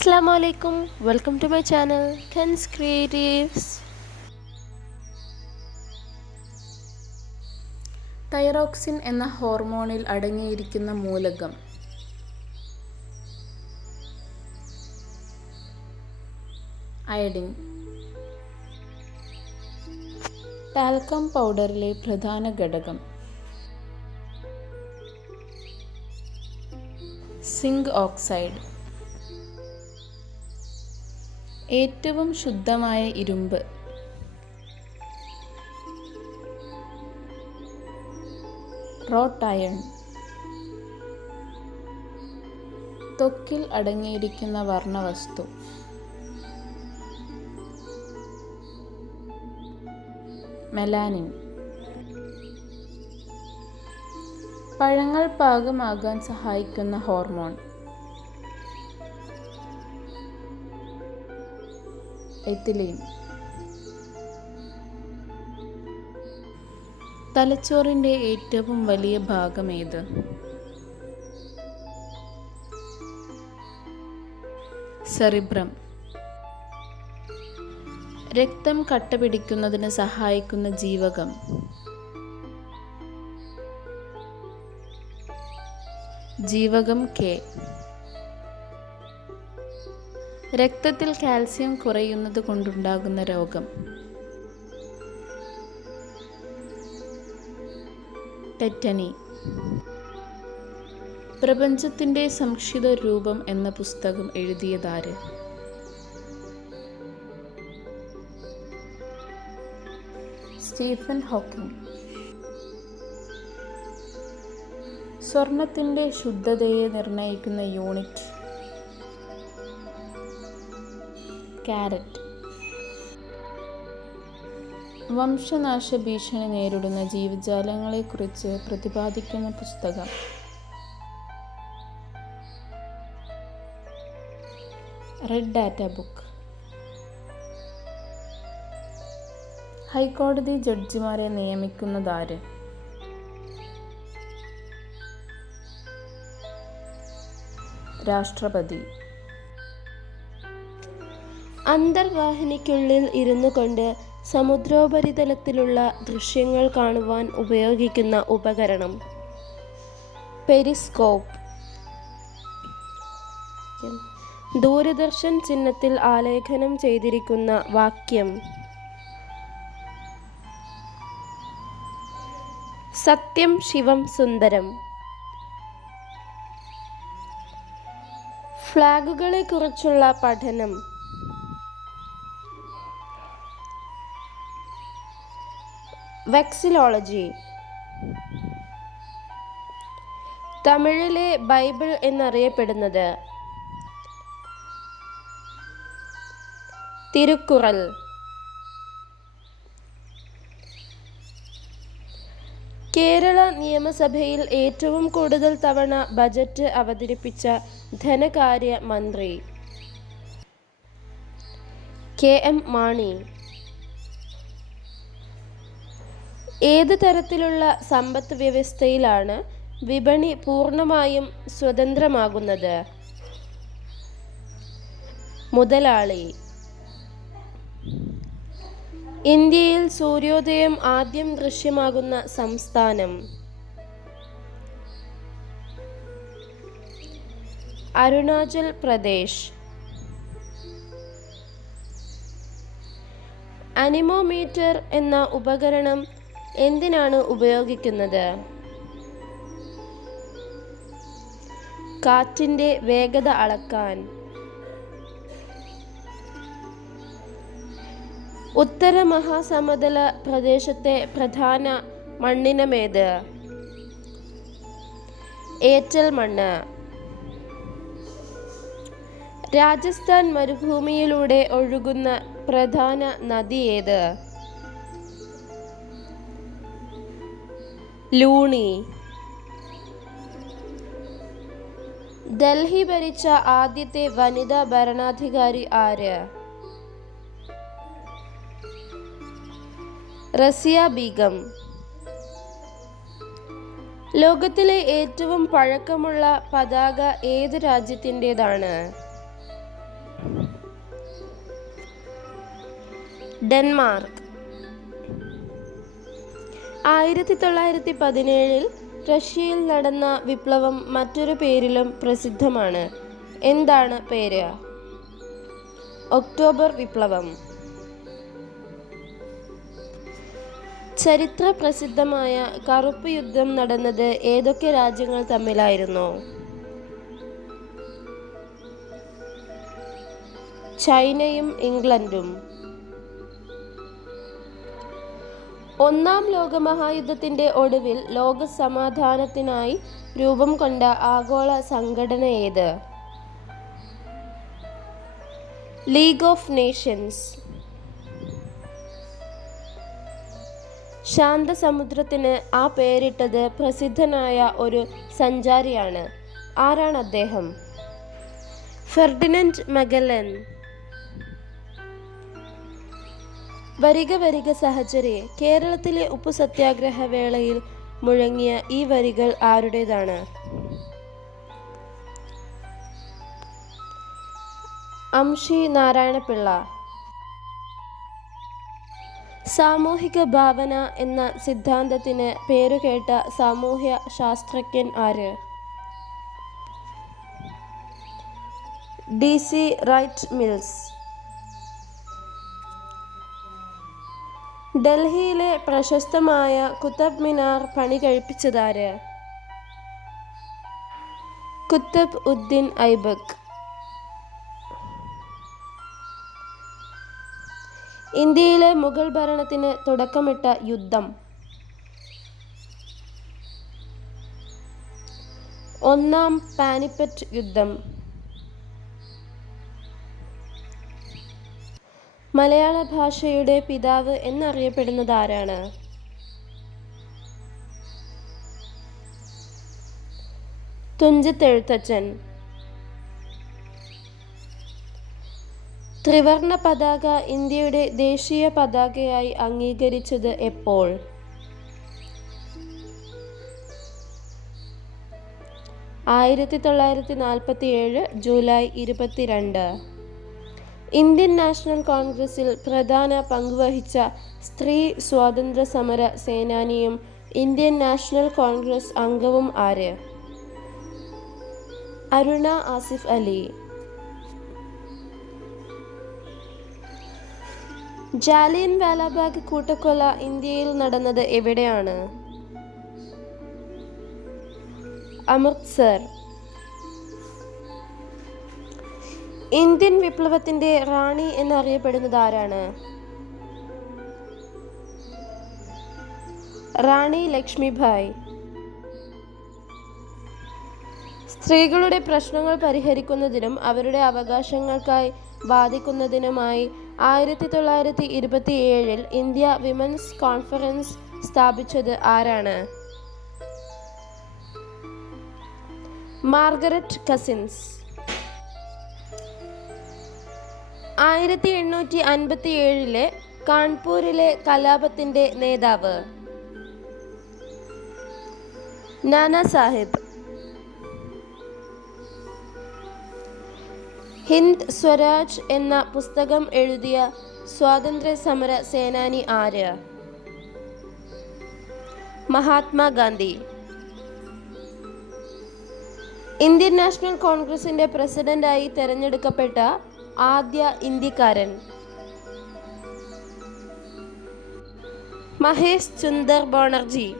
Assalamu alaikum. Welcome to my channel Ken's Creatives. Thyroxine എന്ന ഹോർമോണിൽ അടങ്ങിയിരിക്കുന്ന മൂലകം അയഡിൻ. ടാൽക്കം പൗഡറിലെ പ്രധാന ഘടകം സിങ്ക് ഓക്സൈഡ്. ഏറ്റവും ശുദ്ധമായ ഇരുമ്പ് റോട്ട് അയൺ. ത്വക്കിൽ അടങ്ങിയിരിക്കുന്ന വർണ്ണവസ്തു മെലാനിൻ. പഴങ്ങൾ പാകമാകാൻ സഹായിക്കുന്ന ഹോർമോൺ എത്തിലീൻ. തലച്ചോറിൻ്റെ ഏറ്റവും വലിയ ഭാഗം ഏത്? സെറിബ്രം. രക്തം കട്ടപിടിക്കുന്നതിന് സഹായിക്കുന്ന ജീവകം ജീവകം കെ. രക്തത്തിൽ കാൽസ്യം കുറയുന്നത് കൊണ്ടുണ്ടാകുന്ന രോഗം ടെറ്റനി. പ്രപഞ്ചത്തിൻ്റെ സംക്ഷിപ്ത രൂപം എന്ന പുസ്തകം എഴുതിയതാര്? Stephen Hawking. സ്വർണത്തിൻ്റെ ശുദ്ധതയെ നിർണ്ണയിക്കുന്ന യൂണിറ്റ് കാരറ്റ്. വംശനാശ ഭീഷണി നേരിടുന്ന ജീവജാലങ്ങളെക്കുറിച്ച് പ്രതിപാദിക്കുന്ന പുസ്തകം റെഡ് ഡാറ്റ ബുക്ക്. ഹൈക്കോടതി ജഡ്ജിമാരെ നിയമിക്കുന്നതാര്? രാഷ്ട്രപതി. അന്തർവാഹിനിക്കുള്ളിൽ ഇരുന്നു കൊണ്ട് സമുദ്രോപരിതലത്തിലുള്ള ദൃശ്യങ്ങൾ കാണുവാൻ ഉപയോഗിക്കുന്ന ഉപകരണം പെരിസ്കോപ്പ്. ദൂരദർശൻ ചിഹ്നത്തിൽ ആലേഖനം ചെയ്തിരിക്കുന്ന വാക്യം സത്യം ശിവം സുന്ദരം. ഫ്ലാഗുകളെക്കുറിച്ചുള്ള പഠനം വെക്സിലോളജി. തമിഴിലെ ബൈബിൾ എന്നറിയപ്പെടുന്നത് തിരുക്കുറൽ. കേരള നിയമസഭയിൽ ഏറ്റവും കൂടുതൽ തവണ ബജറ്റ് അവതരിപ്പിച്ച ധനകാര്യ മന്ത്രി കെ.എം. മാണി. ഏത് തരത്തിലുള്ള സമ്പദ് വ്യവസ്ഥയിലാണ് വിപണി പൂർണ്ണമായും സ്വതന്ത്രമാകുന്നത്? മുതലാളി. ഇന്ത്യയിൽ സൂര്യോദയം ആദ്യം ദൃശ്യമാകുന്ന സംസ്ഥാനം അരുണാചൽ പ്രദേശ്. അനിമോമീറ്റർ എന്ന ഉപകരണം എന്തിനാണ് ഉപയോഗിക്കുന്നത്? കാറ്റിൻ്റെ വേഗത അളക്കാൻ. ഉത്തര മഹാസമതല പ്രദേശത്തെ പ്രധാന മണ്ണിനമേത്? ഏറ്റൽ മണ്ണ്. രാജസ്ഥാൻ മരുഭൂമിയിലൂടെ ഒഴുകുന്ന പ്രധാന നദി ഏത്? ലൂണി. ഡൽഹി ഭരിച്ച ആദ്യത്തെ വനിതാ ഭരണാധികാരി ആര്? റസിയ ബീഗം. ലോകത്തിലെ ഏറ്റവും പഴക്കമുള്ള പതാക ഏത് രാജ്യത്തിൻ്റെതാണ്? ഡെൻമാർക്ക്. 1917 റഷ്യയിൽ നടന്ന വിപ്ലവം മറ്റൊരു പേരിലും പ്രസിദ്ധമാണ്. എന്താണ് പേര്? ഒക്ടോബർ വിപ്ലവം. ചരിത്ര പ്രസിദ്ധമായ കറുപ്പ് യുദ്ധം നടന്നത് ഏതൊക്കെ രാജ്യങ്ങൾ തമ്മിലായിരുന്നു? ചൈനയും ഇംഗ്ലണ്ടും. ഒന്നാം ലോകമഹായുദ്ധത്തിന്റെ ഒടുവിൽ ലോക സമാധാനത്തിനായി രൂപം കൊണ്ട ആഗോള സംഘടന ഏത്? League of Nations. ശാന്തസമുദ്രത്തിന് ആ പേരിട്ടത് പ്രസിദ്ധനായ ഒരു സഞ്ചാരിയാണ്. ആരാണ് അദ്ദേഹം? ഫെർഡിനൻഡ് മഗല്ലൻ. വരിക വരിക സഹചരേ. കേരളത്തിലെ ഉപ്പു സത്യാഗ്രഹ വേളയിൽ മുഴങ്ങിയ ഈ വരികൾ ആരുടേതാണ്? അംഷി നാരായണപിള്ള. സാമൂഹിക ഭാവന എന്ന സിദ്ധാന്തത്തിന് പേരുകേട്ട സാമൂഹ്യ ശാസ്ത്രജ്ഞൻ ആര്? DC Wright Mills. ഡൽഹിയിലെ പ്രശസ്തമായ കുത്തബ് മിനാർ പണി കഴിപ്പിച്ചതാര്? കുത്തബ് ഉദ്ദീൻ ഐബക്ക്. ഇന്ത്യയിലെ മുഗൾ ഭരണത്തിന് തുടക്കമിട്ട യുദ്ധം? ഒന്നാം പാനിപ്പറ്റ് യുദ്ധം. മലയാള ഭാഷയുടെ പിതാവ് എന്നറിയപ്പെടുന്നത് ആരാണ്? തുഞ്ചത്ത് എഴുത്തച്ഛൻ. ത്രിവർണ പതാക ഇന്ത്യയുടെ ദേശീയ പതാകയായി അംഗീകരിച്ചത് എപ്പോൾ? 1947 ജൂലൈ 22. ഇന്ത്യൻ നാഷണൽ കോൺഗ്രസിൽ പ്രധാന പങ്കുവഹിച്ച സ്ത്രീ സ്വാതന്ത്ര്യ സമര സേനാനിയും ഇന്ത്യൻ നാഷണൽ കോൺഗ്രസ് അംഗവും ആര്? അരുണ ആസിഫ് അലി. ജാലിയൻ വാലാബാഗ് കൂട്ടക്കൊല ഇന്ത്യയിൽ നടന്നത് എവിടെയാണ്? അമൃത്സർ. ഇന്ത്യൻ വിപ്ലവത്തിന്റെ റാണി എന്നറിയപ്പെടുന്നത് ആരാണ്? റാണി ലക്ഷ്മിഭായ്. സ്ത്രീകളുടെ പ്രശ്നങ്ങൾ പരിഹരിക്കുന്നതിനും അവരുടെ അവകാശങ്ങൾക്കായി വാദിക്കുന്നതിനുമായി 1927 ഇന്ത്യ വിമൻസ് കോൺഫറൻസ് സ്ഥാപിച്ചത് ആരാണ്? Margaret cousins. 1857 കാൺപൂരിലെ കലാപത്തിന്റെ നേതാവ്? നാനാ സാഹിബ്. ഹിന്ദ് സ്വരാജ് എന്ന പുസ്തകം എഴുതിയ സ്വാതന്ത്ര്യ സമര സേനാനി ആര്? മഹാത്മാഗാന്ധി. ഇന്ത്യൻ നാഷണൽ കോൺഗ്രസിന്റെ പ്രസിഡന്റായി തെരഞ്ഞെടുക്കപ്പെട്ട ആദ്യ ഇന്ത്യക്കാരൻ? മഹേഷ് ചന്ദ്ര ബാനർജി.